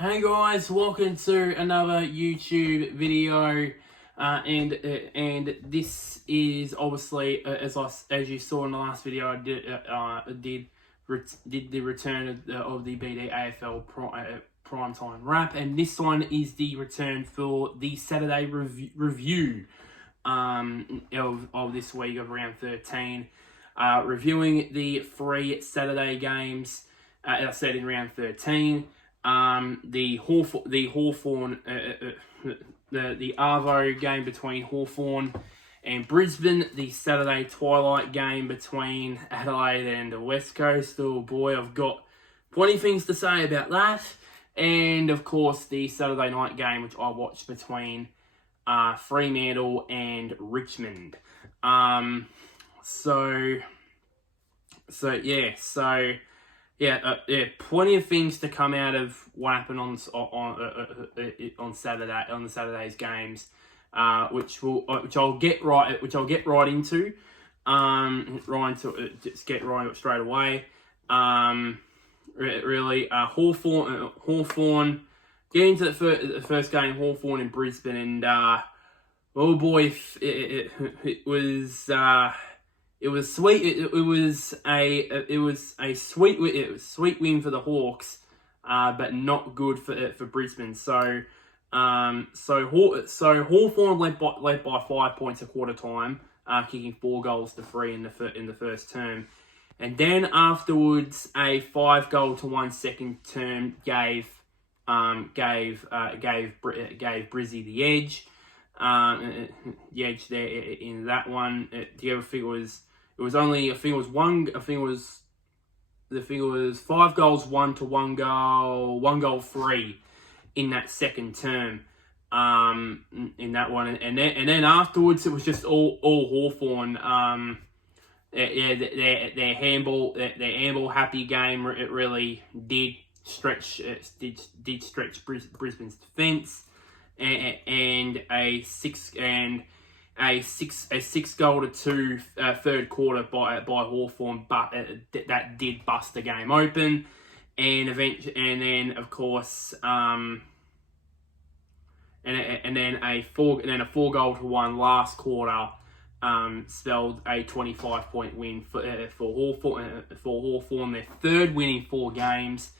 Hey guys, welcome to another YouTube video, and this is obviously as you saw in the last video, I did the return of the BD AFL primetime wrap, and this one is the return for the Saturday review of this week of round 13, reviewing the 3 Saturday games, as I said in round 13. The Hawthorn, the Arvo game between Hawthorn and Brisbane, the Saturday Twilight game between Adelaide and the West Coast. Oh boy, I've got plenty of things to say about that. And of course, the Saturday night game, which I watched between Fremantle and Richmond. Yeah, plenty of things to come out of what happened on Saturday, on the Saturday's games, which I'll get right into. Just get right into it straight away. Hawthorn. Getting to the first game, Hawthorn in Brisbane, and oh boy, it was. It was sweet. It was a sweet win for the Hawks, but not good for Brisbane. So Hawthorn led by 5 points at quarter time, kicking 4 goals to 3 in the first term, and then afterwards a 5-goal-to-1 second term gave Brizzy the edge. The edge there in that one. The other thing was. It was 5 goals, 1 to 1 goal, 1 goal 3 in that second term. In that one, and then afterwards it was just all Hawthorn. Their handball happy game. It really did stretch Brisbane's defence, and a 6-goal-to-2 third quarter by Hawthorn, but that did bust the game open, and then of course and then a 4-goal-to-1 last quarter spelled a 25-point win for Hawthorn, their third win in 4 games,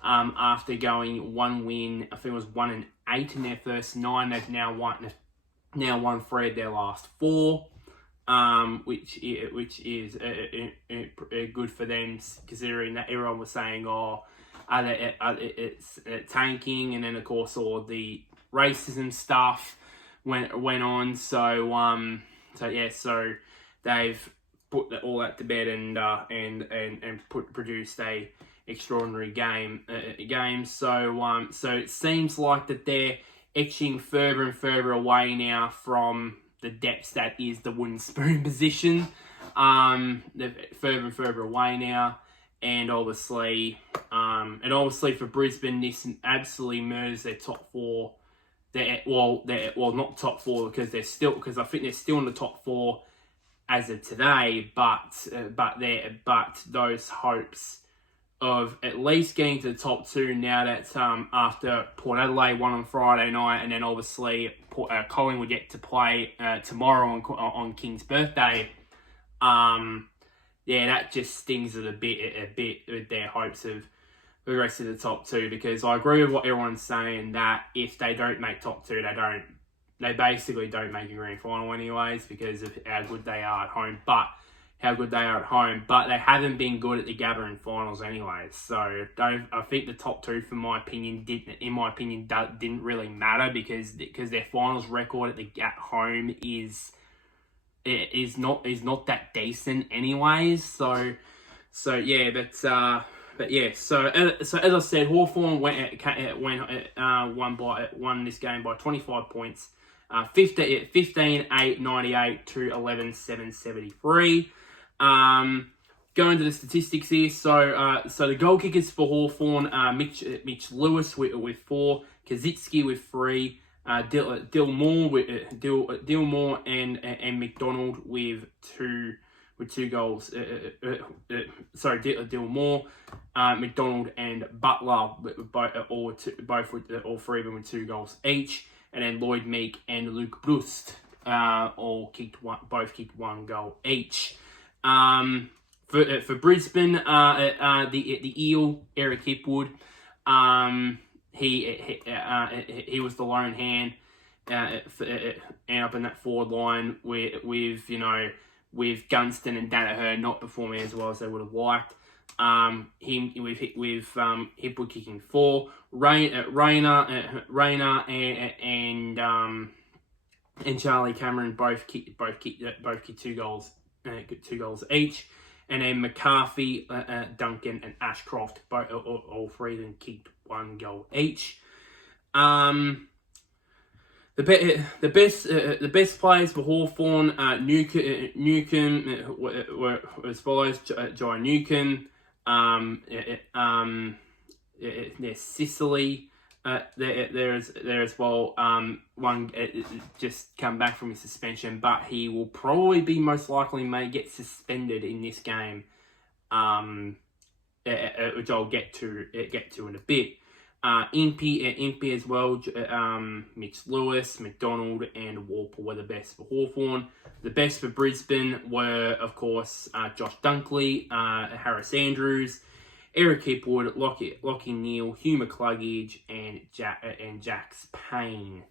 after going 1 win. I think it was 1-8 in their first 9. They've now won 3 of their last 4, which is good for them, considering that everyone was saying, it's tanking, and then of course all the racism stuff went on. So they've put all that to bed and produced a extraordinary game. So it seems like that they're etching further and further away now from the depths that is the wooden spoon position. They're further and further away now, and obviously for Brisbane, this absolutely murders their top 4. Not top 4, because I think they're still in the top 4 as of today, but those hopes of at least getting to the top 2 now that after Port Adelaide won on Friday night, and then obviously Collingwood get to play tomorrow on King's birthday. That just stings it a bit with their hopes of progressing to the top 2, because I agree with what everyone's saying, that if they don't make top 2, they basically don't make a grand final anyways, because of how good they are at home. But they haven't been good at the gathering finals anyways. So I think the top 2, in my opinion, didn't really matter, because their finals record at home is not that decent anyways. So as I said, Hawthorn won this game by 25 points, 15-8-98 to 11-7-73. Going to the statistics here, so the goal kickers for Hawthorn, Mitch Lewis with 4, Kazitsky with 3, Dillmore and McDonald with 2 with 2 goals. Dylan Moore, McDonald and Butler, all three of them with 2 goals each. And then Lloyd Meek and Luke Brust both kicked 1 goal each. For Brisbane, the Eel, Eric Hipwood, he was the lone hand and up in that forward line with Gunston and Danaher not performing as well as they would have liked. Hipwood kicking 4, Rayner and Charlie Cameron both kicked 2 goals, 2 goals each, and then McCarthy, Duncan and Ashcroft all three of them kicked 1 goal each. The best players for Hawthorn, Newcomb were as follows: Joe Newcomb, there's Sicily there as well. One just come back from his suspension, but he will probably be most likely may get suspended in this game, which I'll get to in a bit. Impey as well, Mitch Lewis, McDonald and Warple were the best for Hawthorn. The best for Brisbane were, of course, Josh Dunkley, Harris Andrews, Eric Hipwood, Lockie Neal, Hugh McCluggage and Jax Payne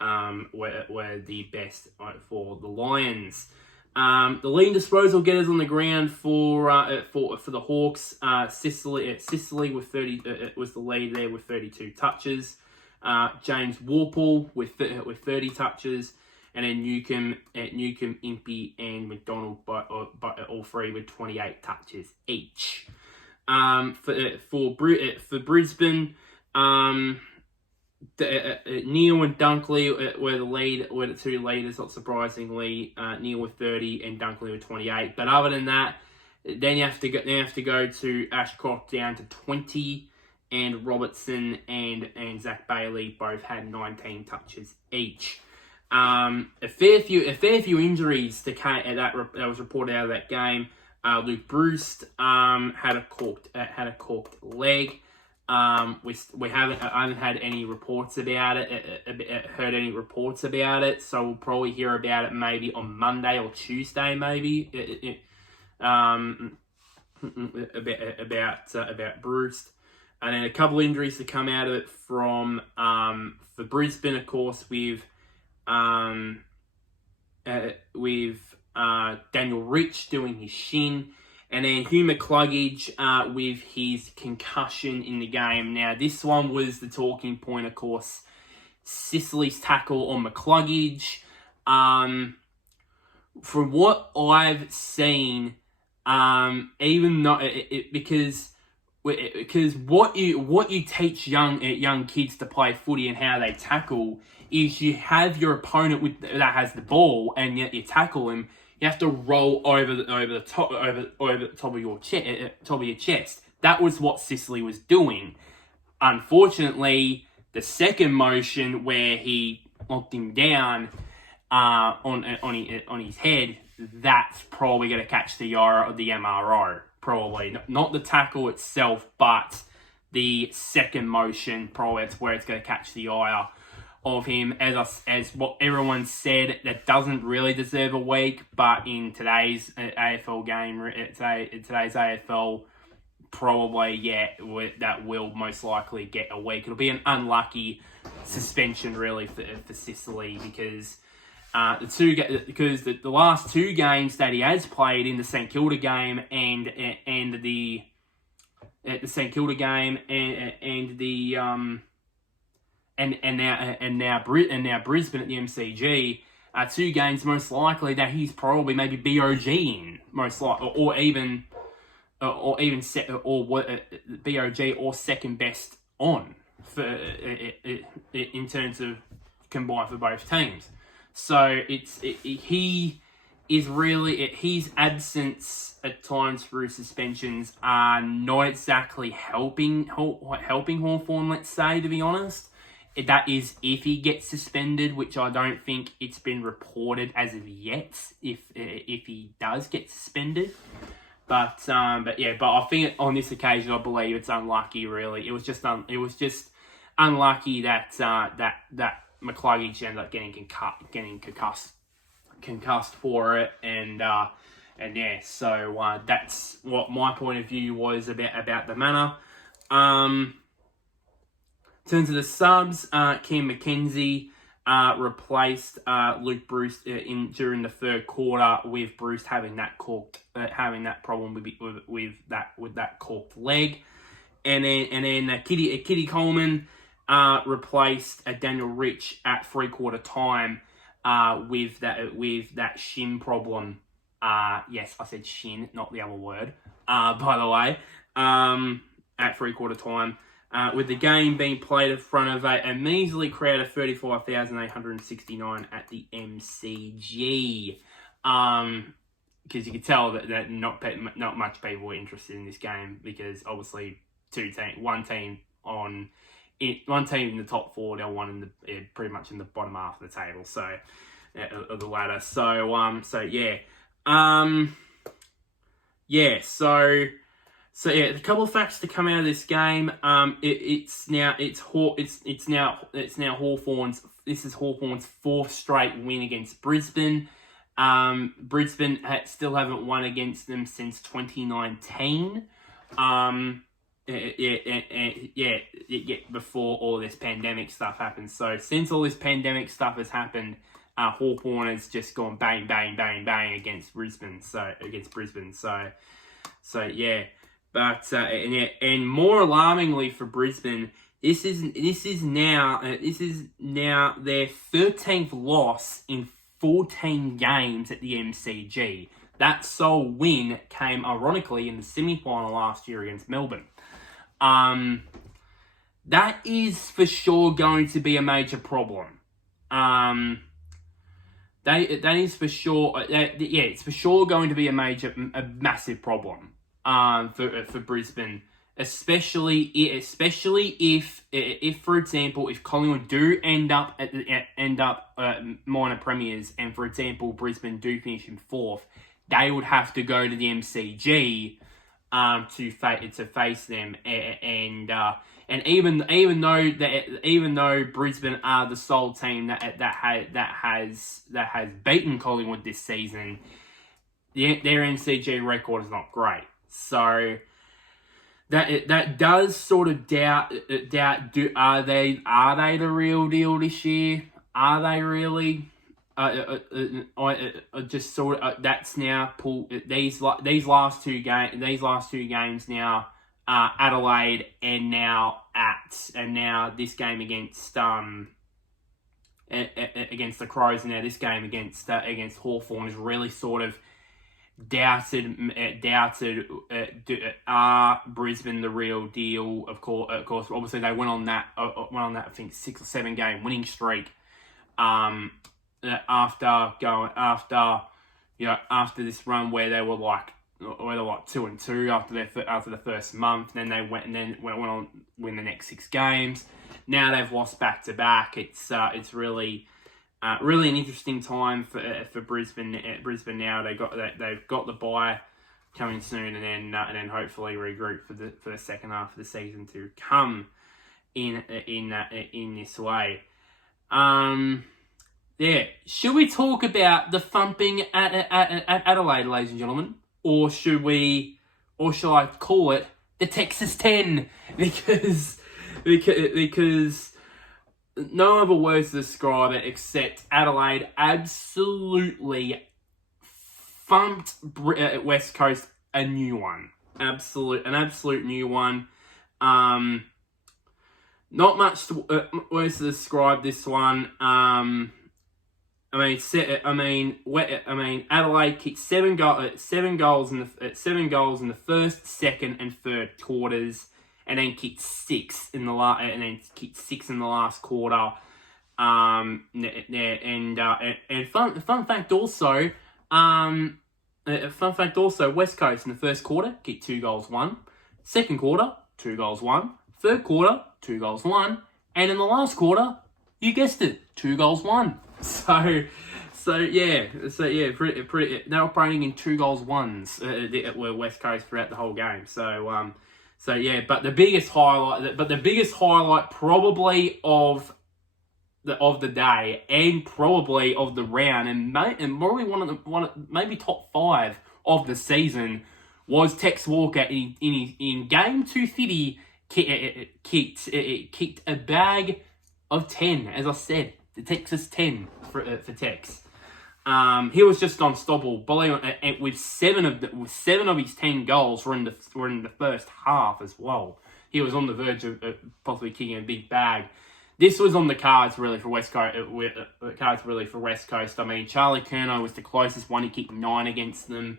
were the best for the Lions. The leading disposal getters on the ground for the Hawks, Sicily with 30 was the lead there with 32 touches. James Warple with 30 touches, and then Newcomb, Impey, and McDonald, but all three with 28 touches each. For Brisbane, Neal and Dunkley were the 2 leaders, not surprisingly. Neal with 30 and Dunkley with 28. But other than that, then you have to go to Ashcroft down to 20, and Robertson and Zach Bailey both had 19 touches each. A fair few injuries that was reported out of that game. Luke Brust had a corked leg. I haven't had any reports about it, heard any reports about it, so we'll probably hear about it maybe on Monday or Tuesday, maybe, about Bruce. And then a couple of injuries to come out of it for Brisbane, of course, with Daniel Rich doing his shin, and then Hugh McCluggage with his concussion in the game. Now, this one was the talking point, of course. Sicily's tackle on McCluggage. From what I've seen, even though because what you teach young kids to play footy and how they tackle is you have your opponent that has the ball, and yet you tackle him. You have to roll over the top of your chest. That was what Sicily was doing. Unfortunately, the second motion where he knocked him down on his head, that's probably going to catch the eye of the MRO. Probably not the tackle itself, but the second motion. Probably that's where it's going to catch the eye of him. As what everyone said, that doesn't really deserve a week, but in today's AFL game, today's AFL, probably that will most likely get a week. It'll be an unlucky suspension really for Sicily, because the last 2 games that he has played in the St Kilda game and the St Kilda game and now Brisbane at the MCG, 2 games most likely that he's probably maybe BOG in, most likely, or BOG or second best on for in terms of combined for both teams. So he is really, his absence at times through suspensions are not exactly helping Hawthorn, let's say, to be honest. That is if he gets suspended, which I don't think it's been reported as of yet. If he does get suspended, but I think on this occasion I believe it's unlucky. Really, it was just unlucky that McCluggage ended up getting concussed for it, and yeah. So that's what my point of view was about the manner. In terms of the subs, Cam McKenzie replaced Luke Bruce during the third quarter, with Bruce having that problem with that corked leg, and then Kitty Coleman replaced Daniel Rich at 3/4 time with that shin problem. Yes, I said shin, not the other word. By the way, at 3/4 time. With the game being played in front of a measly crowd of 35,869 at the MCG. Because you could tell that not much people were interested in this game, because obviously one team in the top four, they're pretty much in the bottom half of the table, so of the ladder. So a couple of facts to come out of this game. It's now Hawthorn's. This is Hawthorn's fourth straight win against Brisbane. Brisbane still haven't won against them since 2019. Before all this pandemic stuff happened. So since all this pandemic stuff has happened, Hawthorn has just gone bang, bang, bang, bang against Brisbane. So yeah. But and more alarmingly for Brisbane, this is now their 13th loss in 14 games at the MCG. That sole win came ironically in the semi-final last year against Melbourne. That is for sure going to be a major problem. That is for sure. It's for sure going to be a massive problem. For Brisbane, especially if for example, if Collingwood do end up minor premiers, and for example Brisbane do finish in fourth, they would have to go to the MCG to face them, and even though Brisbane are the sole team that has beaten Collingwood this season, their MCG record is not great. So that does sort of doubt. Are they the real deal this year? Are they really? Just sort of that's now pulled these last two games now. Adelaide and now this game against the Crows, and now this game against Hawthorn is really sort of doubted. Are Brisbane the real deal? Of course. Obviously, they went on that. I think 6 or 7 game winning streak. After this run where they were like 2-2 after the first month, then they went on win the next 6 games. Now they've lost back to back. It's really an interesting time for Brisbane. Brisbane now they've got the bye coming soon, and then hopefully regroup for the second half of the season to come in this way. Yeah, should we talk about the thumping at Adelaide, ladies and gentlemen, or shall I call it the Texas 10? Because no other words to describe it except Adelaide absolutely thumped West Coast a new one. An absolute new one. Not much words to describe this one. Adelaide kicked 7 goals in the first, second, and third quarters, and then kicked 6 in the last quarter. And fun fact also, West Coast in the first quarter kicked 2 goals, 1. Second quarter, 2 goals, 1. Third quarter, 2 goals, 1. And in the last quarter, you guessed it, 2 goals won. So yeah, pretty. They're operating in 2 goals ones. Were West Coast throughout the whole game. So yeah, but the biggest highlight probably of the day and probably of the round and probably one of maybe top 5 of the season was Tex Walker in game 250 kicked a bag of 10. As I said, the Texas 10 for Tex. He was just unstoppable. With 7 of his 10 goals were in the first half as well. He was on the verge of possibly kicking a big bag. This was on the cards really for West Coast. I mean, Charlie Curnow was the closest one. He kicked 9 against them.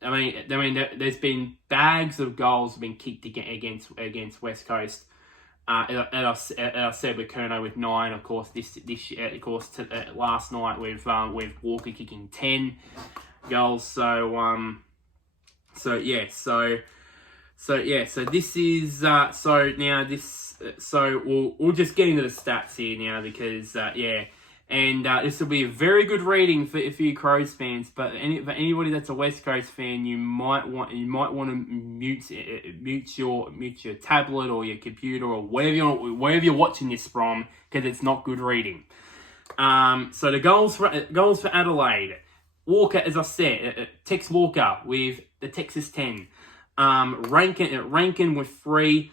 There's been bags of goals have been kicked against West Coast. As I said, with Curnow with 9, of course. Last night with Walker kicking 10 goals. So this is we'll just get into the stats here now because this will be a very good reading for you Crows fans. But for anybody that's a West Coast fan, you might want to mute your tablet or your computer or wherever you're watching this from, because it's not good reading. So the goals for Adelaide. Walker, as I said, Tex Walker with the Texas 10. Rankin with 3.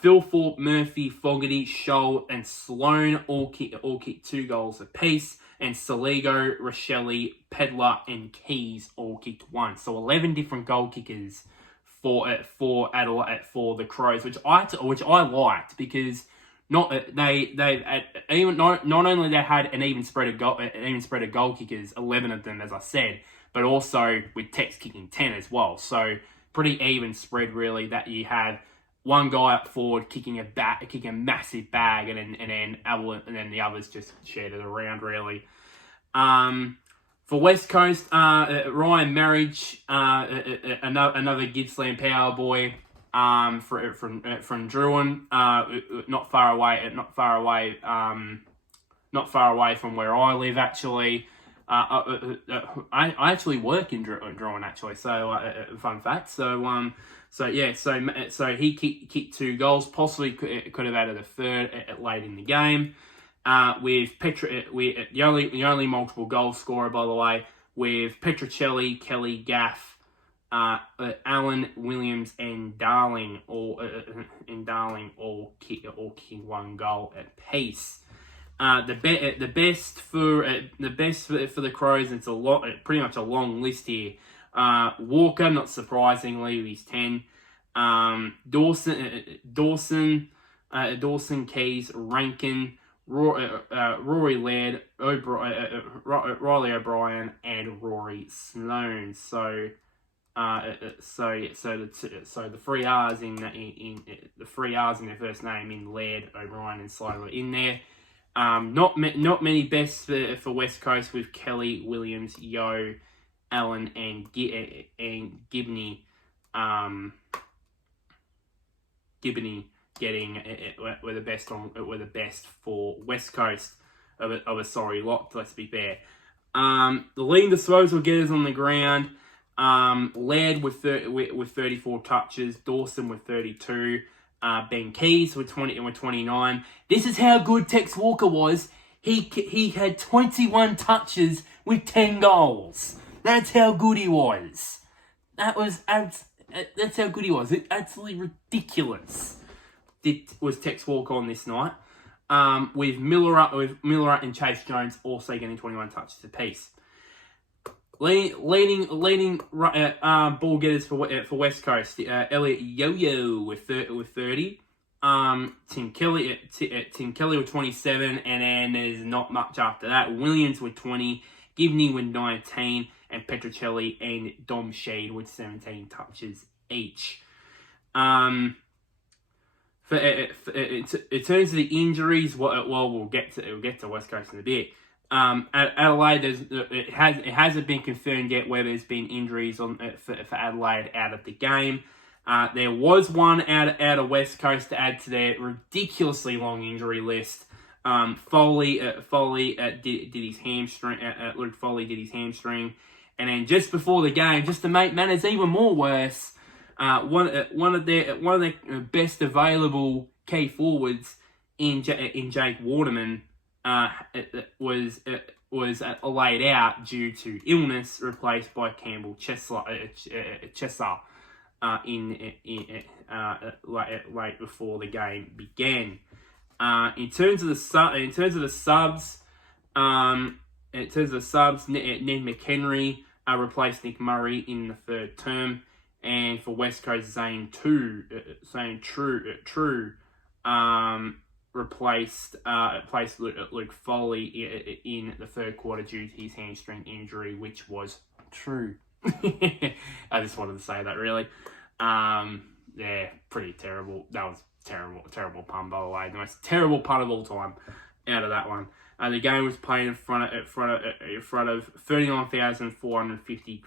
Phil Thorpe, Murphy, Fogarty, Scholl, and Sloan all kicked 2 goals apiece. And Saligo, Rochelle, Pedler, and Keys all kicked 1. So 11 different goal kickers for Adelaide, for the Crows, which I liked, because not only they had an even spread of goal kickers, 11 of them, as I said, but also with Tex kicking 10 as well. So pretty even spread really, that you have one guy up forward kicking a massive bag, and then the others just shared it around really. For West Coast, Ryan Marriage, another Gippsland power boy, from Druin, not far away from where I live actually. I actually work in Druin actually, so fun fact. So he kicked 2 goals, possibly could have added a third late in the game. With the only multiple goal scorer, by the way, with Petrocelli, Kelly, Gaff, Allen, Williams, and Darling all kicking 1 goal apiece. The best for the Crows. It's pretty much a long list here. Walker, not surprisingly, he's 10. Dawson, Keys, Rankin, Rory Laird, Riley O'Brien, and Rory Sloan. So the 3 R's in their first name in Laird, O'Brien, and Sloan were in there. Not many bests for West Coast, with Kelly, Williams, Yeo, Allen, and Gibney getting were the best for West Coast of a sorry lot. Let's be fair. The leading disposal getters on the ground. Laird with 34 touches. Dawson with 32. Ben Keys with 29. This is how good Tex Walker was. He had 21 touches with 10 goals. That's how good he was. That's how good he was. It's absolutely ridiculous. It was Tex Walker on this night. With Miller and Chase Jones also getting 21 touches apiece. Leading ball getters for West Coast, Elliot Yo-Yo with 30. Tim Kelly with 27, and then there's not much after that. Williams with 20, Gibney with 19, and Petrocelli and Dom Shade with 17 touches each. In terms of the injuries, we'll get to West Coast in a bit. At Adelaide, it hasn't been confirmed yet whether there's been injuries for Adelaide out of the game. There was one out of West Coast to add to their ridiculously long injury list. Foley did his hamstring. Luke Foley did his hamstring, and then just before the game, just to make matters even more worse, one of their best available key forwards in Jake Waterman was laid out due to illness, replaced by Campbell Chesser late before the game began. In terms of the subs, Ned McHenry replaced Nick Murray in the third term, and for West Coast, Zane True replaced Luke Foley in the third quarter due to his hamstring injury, which was true. I just wanted to say that, really. Yeah, pretty terrible. That was terrible pun, by the way. The most terrible pun of all time out of that one. The game was played in front of 39,450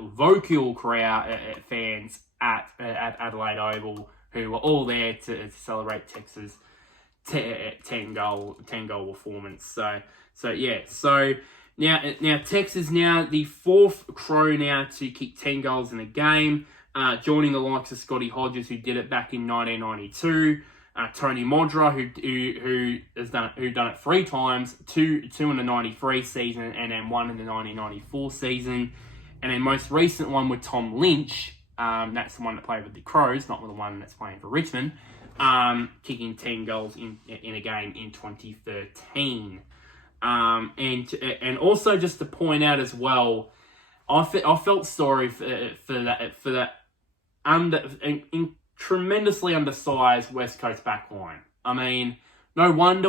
vocal crowd fans at Adelaide Oval, who were all there to celebrate Texas' 10 goal performance. So now Texas now the fourth Crow now to kick 10 goals in a game, joining the likes of Scotty Hodges, who did it back in 1992. Tony Modra, who done it 3 times, two in the 93 season and then one in the 1994 season, and then most recent one with Tom Lynch. That's the one that played with the Crows, not the one that's playing for Richmond. Kicking 10 goals in a game in 2013. And also just to point out as well, I felt sorry for that tremendously undersized West Coast back line. I mean, no wonder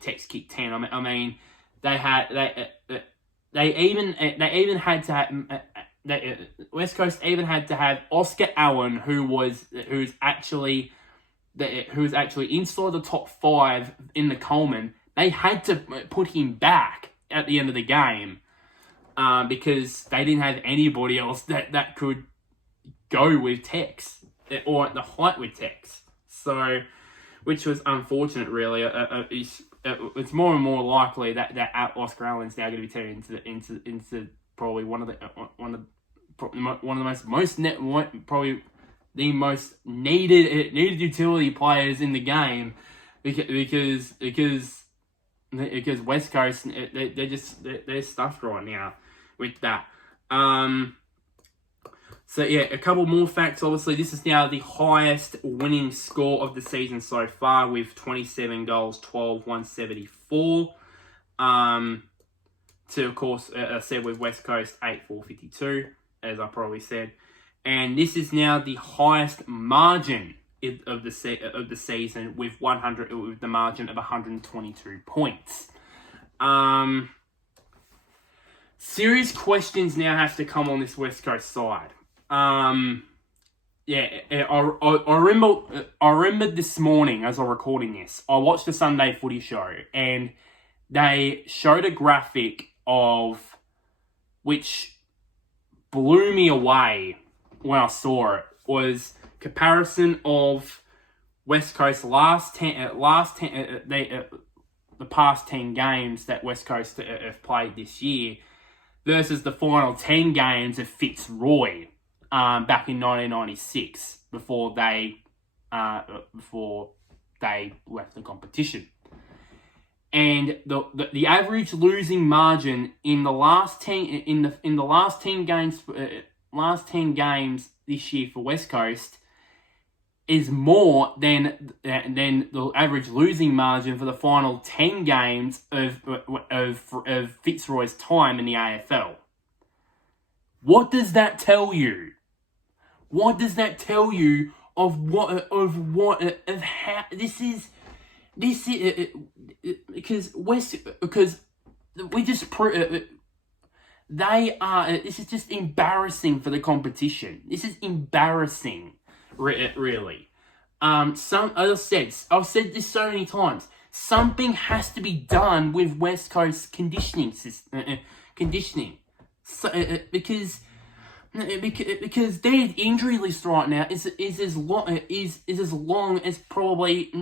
Tex kicked 10. I mean, West Coast even had to have Oscar Allen, who's actually inside the top 5 in the Coleman. They had to put him back at the end of the game because they didn't have anybody else that could go with Tex or at the height with Tex. So, which was unfortunate, really. It's more and more likely that Oscar Allen's now going to be turned into probably one of the most needed utility players in the game, because West Coast they're stuffed right now with that. So yeah, a couple more facts. Obviously, this is now the highest winning score of the season so far, with 27 goals, 174. To, of course, I said with West Coast 8,452, as I probably said, and this is now the highest margin of the season with the margin of 122 points. Serious questions now have to come on this West Coast side. I remember this morning as I'm recording this, I watched the Sunday Footy show, and they showed a graphic of which blew me away when I saw it. Was comparison of West Coast the past 10 games that West Coast have played this year versus the final 10 games of Fitzroy back in 1996 before they left the competition. And the average losing margin in the last 10 games this year for West Coast is more than the average losing margin for the final 10 games of Fitzroy's time in the AFL. What does that tell you? What does that tell you of how this is because we just they are. This is just embarrassing for the competition. This is embarrassing, really. As I've said this so many times. Something has to be done with West Coast conditioning. Because Because their injury list right now is as long as probably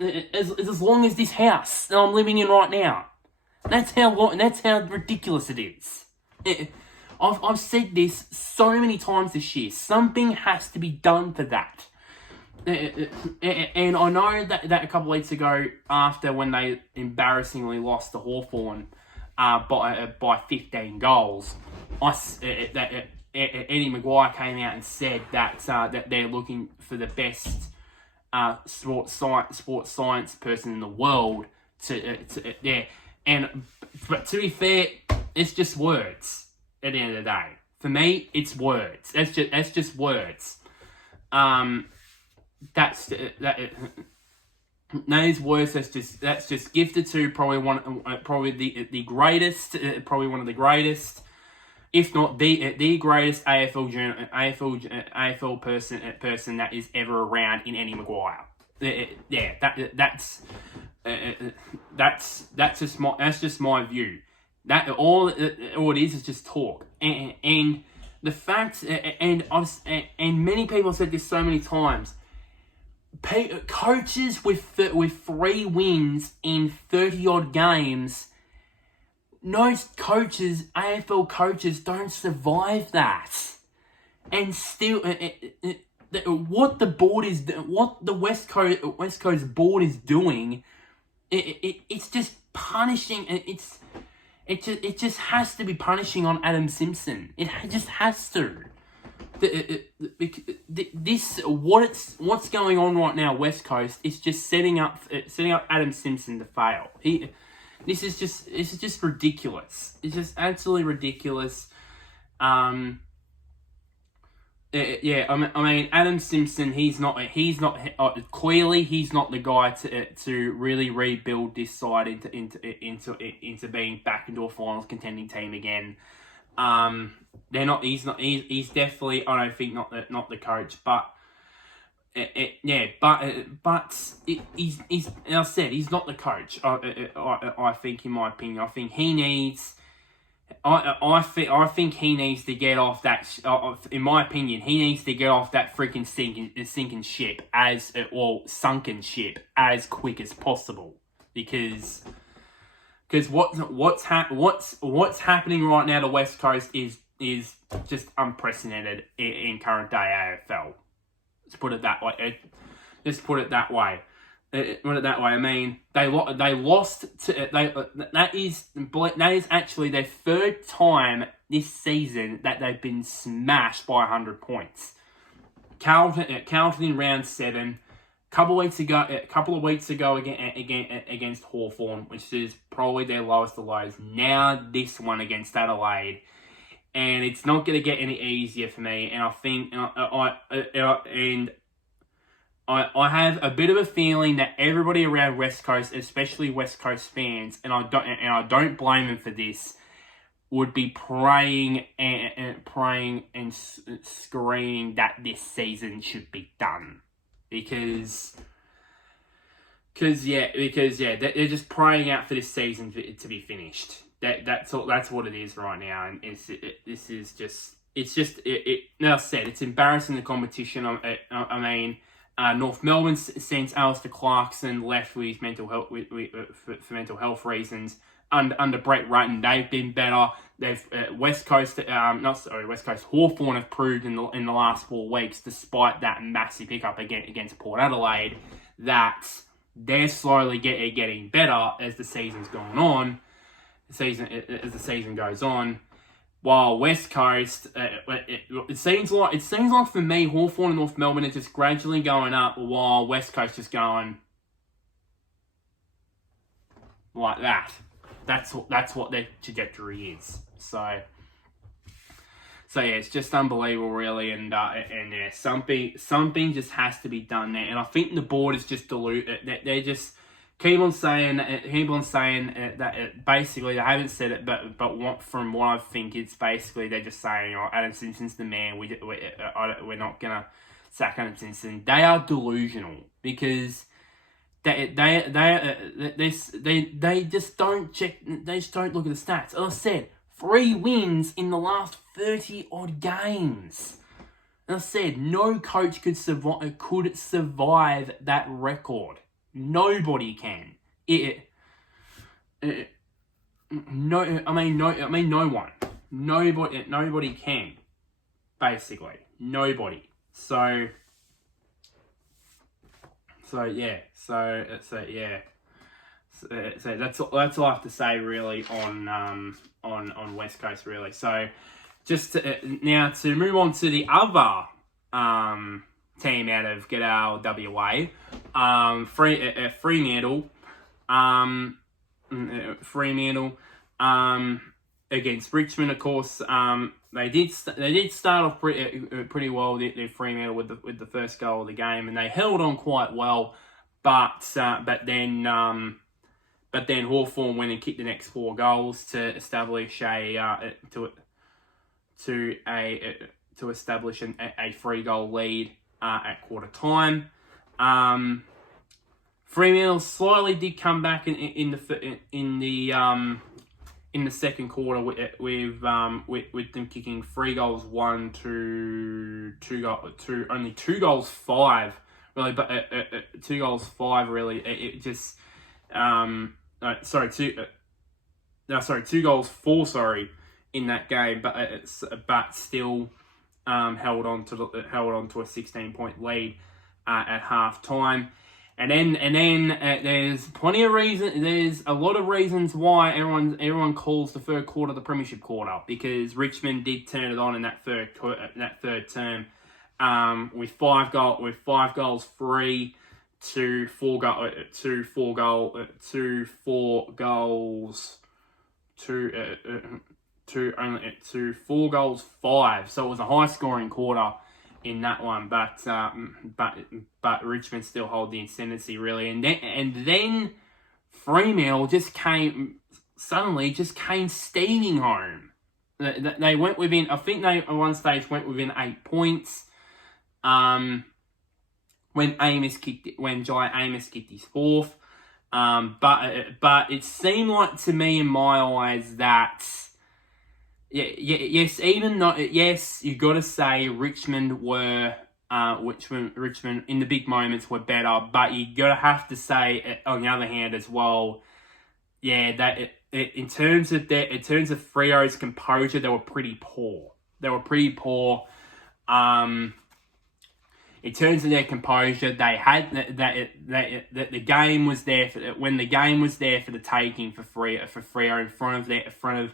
as long as this house that I'm living in right now. That's how ridiculous it is. I've said this so many times this year. Something has to be done for that. And I know that a couple of weeks ago, after when they embarrassingly lost to Hawthorn by 15 goals, Eddie Maguire came out and said that they're looking for the best sports science person in the world but to be fair, it's just words at the end of the day. For me, it's words. That's just words. Those words that's just gifted to probably the greatest, probably one of the greatest, if not the greatest AFL person that is ever around in Eddie Maguire. That's just my view. That all it is just talk, and the fact, and many people have said this so many times. Coaches with 3 wins in 30 odd games, most coaches, AFL coaches, don't survive that. And still, what the West Coast board is doing, it's just punishing. It just has to be punishing on Adam Simpson. It just has to. What's going on right now, West Coast, is just setting up Adam Simpson to fail. This is just ridiculous. It's just absolutely ridiculous. I mean, Adam Simpson, clearly he's not the guy to really rebuild this side into being back into a finals contending team again. He's definitely, I don't think, not the coach, but he's as I said, he's not the coach. I think, in my opinion, I think he needs. I think he needs to get off that. In my opinion, he needs to get off that freaking sinking ship sunken ship as quick as possible, because what's happening right now to West Coast is just unprecedented in current day AFL. Let's put it that way. I mean, they lost to that is actually their 3rd time this season that they've been smashed by 100 points. Carlton in round 7. A couple of weeks ago against Hawthorn, which is probably their lowest of lows. Now this one against Adelaide, and it's not going to get any easier for me. And I think I have a bit of a feeling that everybody around West Coast, especially West Coast fans, and I don't blame them for this, would be praying and screaming that this season should be done. Because they're just praying out for this season to be finished. That's what it is right now, and now said, it's embarrassing the competition. I mean, North Melbourne, since Alistair Clarkson left with his mental health for mental health reasons, under Brett Ratton, they've been better. They've West Coast Hawthorn have proved in the last 4 weeks, despite that massive hiccup against Port Adelaide, that they're slowly getting better as the season's going on. As the season goes on, while West Coast, it seems like for me, Hawthorn and North Melbourne are just gradually going up, while West Coast just going like that. That's what their trajectory is. So yeah, it's just unbelievable, really, and yeah, something just has to be done there, and I think the board is just deluded. They're just keep on saying that basically they haven't said it, but from what I think, it's basically they're just saying, "Oh, Adam Simpson's the man. We're not gonna sack Adam Simpson." They are delusional, because they just don't check. They just don't look at the stats. As I said, 3 wins in the last 30 odd games. And I said, no coach could survive that record. Nobody can. No one. Nobody can. Basically, nobody. So yeah. So that's all I have to say really on West Coast really. So just now to move on to the other team out of good old WA, Fremantle. Fremantle against Richmond, of course. They did start off pretty well. They Fremantle with the first goal of the game, and they held on quite well. But then Hawthorn went and kicked the next 4 goals to establish a 3-goal lead at quarter time. Fremantle slightly did come back in the second quarter with them kicking 3 goals, 1 to 2 goals 5 really, but 2 goals 5 really. It just 2 goals 4 in that game, but still held on to a 16-point lead at half time. And then there's plenty of reason. There's a lot of reasons why everyone calls the third quarter the premiership quarter, because Richmond did turn it on in that third term, with 5 goals 3 to 4 goals 5. So it was a high scoring quarter in that one, but Richmond still hold the ascendancy really, and then Fremantle came steaming home. They went within. I think they at one stage went within 8 points. When Jai Amos kicked his 4th. But it seemed like to me in my eyes that. Yes, you got to say Richmond in the big moments were better, but you got to have to say on the other hand as well, yeah, that in terms of Freo's composure, they were pretty poor. In terms of their composure, they had that the game was there when the game was there for the taking for Freo in front of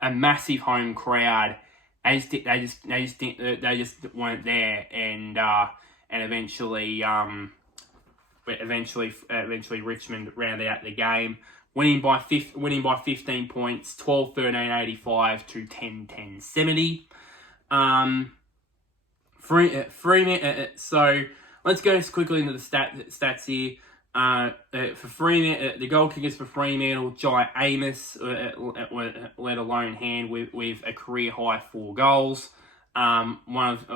a massive home crowd. They just weren't there, and eventually Richmond rounded out the game, winning by 15 points, 12-13-85 to 10-10-70. So let's go quickly into the stats here. For Fremantle, the goal kickers for Fremantle, Jai Amos led a lone hand with a career high 4 goals. One of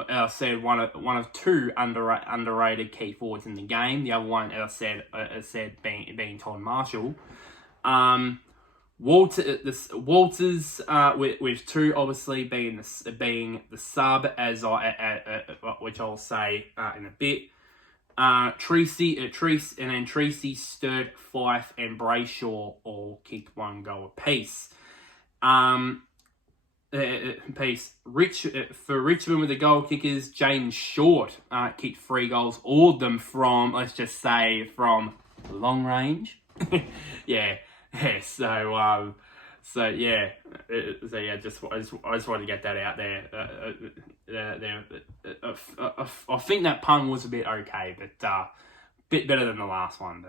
2 underrated key forwards in the game. The other one, as I said, being Todd Marshall. Walters with 2 obviously being the sub, which I'll say in a bit. Treacy, Sturt, Fife, and Brayshaw all kicked 1 goal apiece. For Richmond with the goal kickers, James Short kicked 3 goals, all of them from, let's just say, from long range. yeah. So I just wanted to get that out there. I think that pun was a bit okay, but bit better than the last one.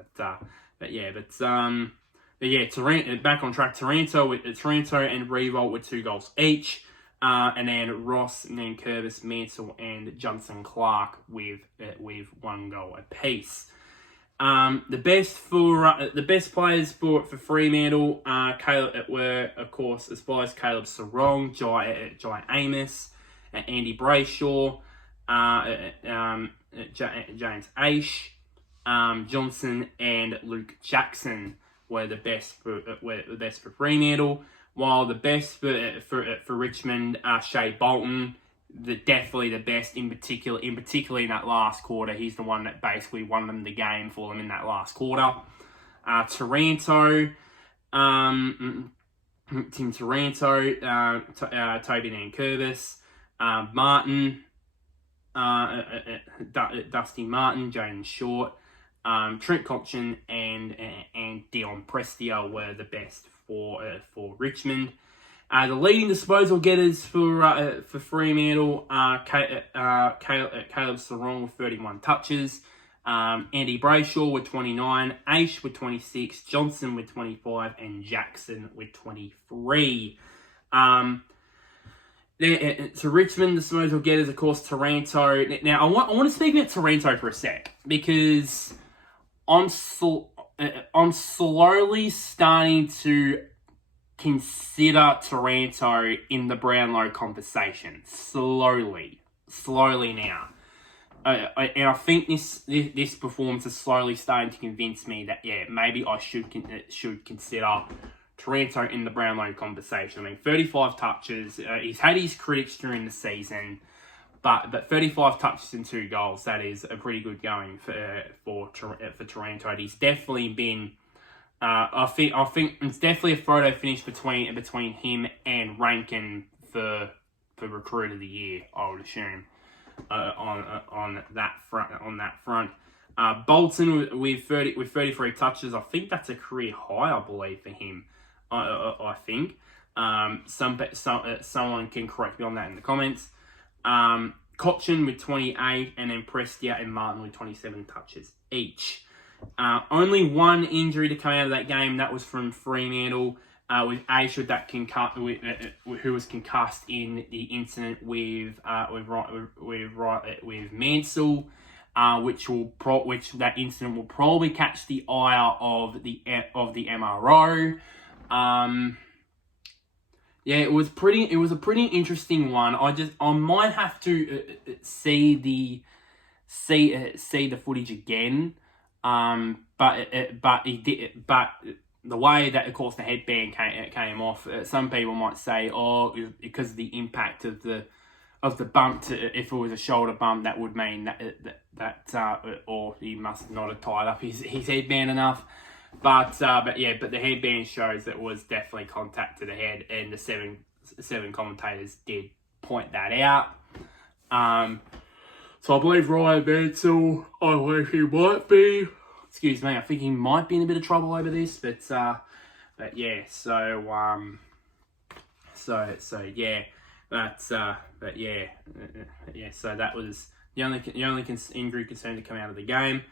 Toronto back on track. Toronto and Revolt with 2 goals each, and then Ross, and then Curvis, Mansell, and Johnson Clark with 1 goal apiece. The best players for Fremantle were, of course, as far as Caleb Sarong, Jai Amos, Andy Brayshaw, James Aish, Johnson, and Luke Jackson were the best for Fremantle. while the best for Richmond, Shea Bolton, definitely the best in particular in that last quarter. He's the one that basically won them the game for them in that last quarter. Taranto, Tim Taranto, Toby Nankervis, Martin, Dusty Martin, Jaden Short, Trent Cotchin, and Dion Prestia were the best for Richmond. The leading disposal getters for Fremantle, Caleb Sarong with 31 touches, Andy Brayshaw with 29, Aish with 26, Johnson with 25, and Jackson with 23. To Richmond, disposal getters, of course, Taranto. Now, I want to speak about Taranto for a sec, because I'm slowly starting to consider Taranto in the Brownlow conversation. Slowly now. And I think this performance is slowly starting to convince me that, yeah, maybe I should consider Taranto in the Brownlow conversation. I mean, 35 touches. He's had his critics during the season, but 35 touches and 2 goals, that is a pretty good going for Taranto. He's definitely been... I think it's definitely a photo finish between him and Rankin for Recruit of the Year, I would assume. On that front. Bolton with 33 touches. I think that's a career high, I believe, for him. I think. Someone can correct me on that in the comments. Cotchin with 28, and then Prestia and Martin with 27 touches each. Only one injury to come out of that game. That was from Fremantle, with Aisha who was concussed in the incident with Mansell, which that incident will probably catch the ire of the MRO. Yeah, it was a pretty interesting one. I might have to see the footage again. But the way that, of course, the headband came off, some people might say, oh, because of the impact of the bump. If it was a shoulder bump, that would mean that or he must not have tied up his headband enough. But the headband shows that it was definitely contact to the head, and the seven commentators did point that out. So I believe Ryan Mansell, I believe he might be, I think he might be in a bit of trouble over this, but yeah, so that was the only injury concern to come out of the game.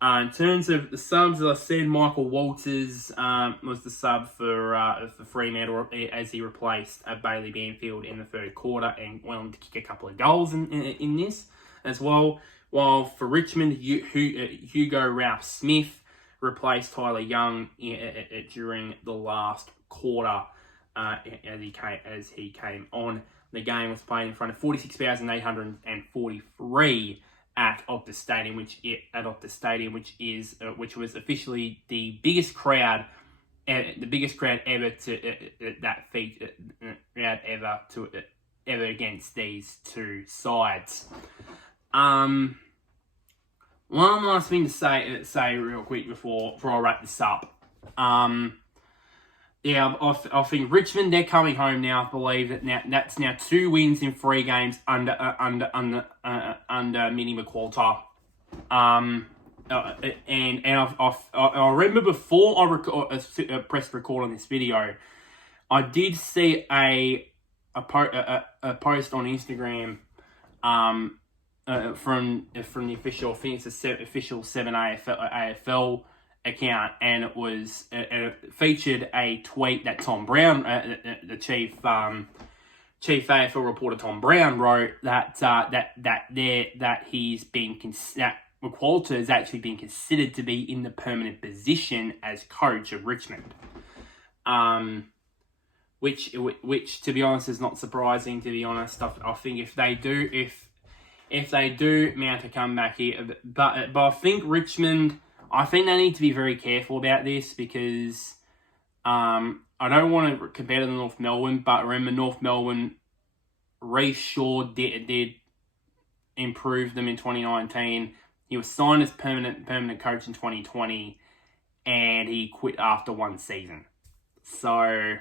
In terms of the subs, as I said, Michael Walters was the sub for Fremantle as he replaced Bailey Banfield in the third quarter and went on to kick a couple of goals in this as well. While for Richmond, Hugo Ralph-Smith replaced Tyler Young during the last quarter as he came on. The game was played in front of 46,843 at Optus Stadium, which was officially the biggest crowd ever ever against these two sides. One last thing to say real quick before I wrap this up. I think Richmond, they're coming home now. I believe that that's now 2 wins in 3 games under Minnie McQualter. And I remember before I pressed record on this video, I did see a post on Instagram from the official, I think it's the official 7 AFL account, and it featured a tweet that Tom Brown, the chief AFL reporter Tom Brown, wrote that McQualter has actually been considered to be in the permanent position as coach of Richmond. Which to be honest is not surprising. To be honest, I think if they do mount a comeback here, but I think Richmond, I think they need to be very careful about this because I don't want to compare to the North Melbourne, but remember North Melbourne, Reece Shaw did improve them in 2019. He was signed as permanent coach in 2020, and he quit after one season. So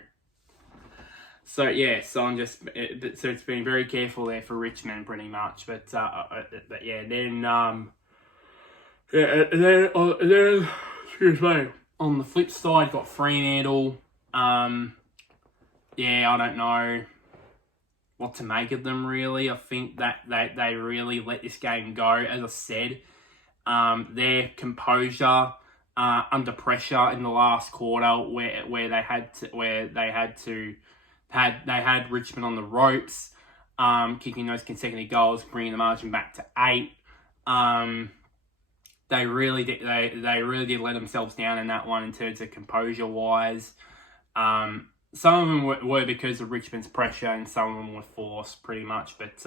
yeah, so it's been very careful there for Richmond pretty much, but yeah, then excuse me. On the flip side, got Fremantle. Yeah, I don't know what to make of them really. I think that they really let this game go. As I said, their composure under pressure in the last quarter, where they had Richmond on the ropes, kicking those consecutive goals, bringing the margin back to 8. They really did let themselves down in that one in terms of composure wise. Some of them were because of Richmond's pressure, and some of them were forced, pretty much. But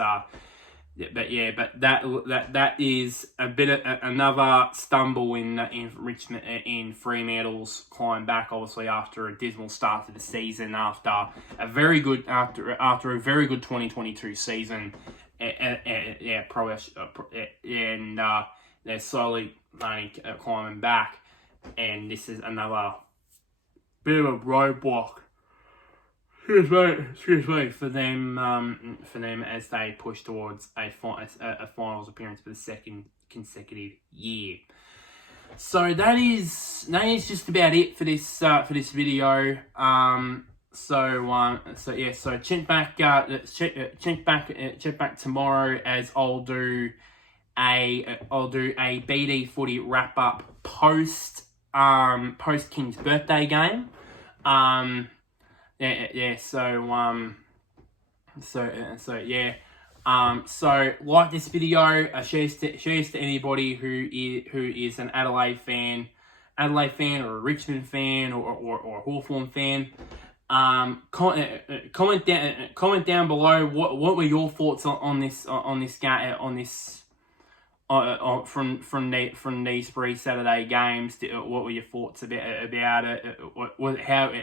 that is a bit of another stumble in Richmond, in Fremantle's climb back, obviously after a dismal start to the season, after a very good 2022 season. Yeah, probably, and they're slowly climbing back, and this is another bit of a roadblock. Excuse me, for them as they push towards a finals appearance for the second consecutive year. So that is just about it for this video. So check back tomorrow, as I'll do a BD footy wrap up post King's birthday game. So like this video, shares to anybody who is an Adelaide fan or a Richmond fan or a Hawthorn fan. Comment down below what were your thoughts on this from these 3 Saturday games. What were your thoughts about it?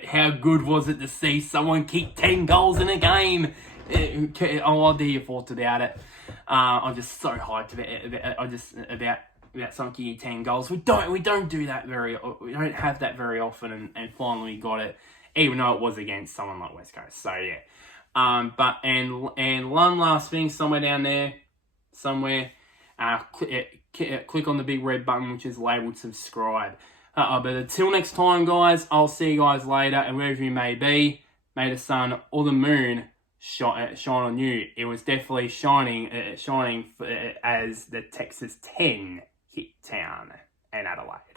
How good was it to see someone kick 10 goals in a game? I love to hear your thoughts about it. I'm just so hyped about someone kicking 10 goals. We don't do that we don't have that very often, and finally we got it, even though it was against someone like West Coast. So yeah. But one last thing, somewhere down there, click on the big red button which is labelled subscribe. But until next time, guys, I'll see you guys later, and wherever you may be, may the sun or the moon shine on you. It was definitely shining as the Texas 10 hit town and Adelaide.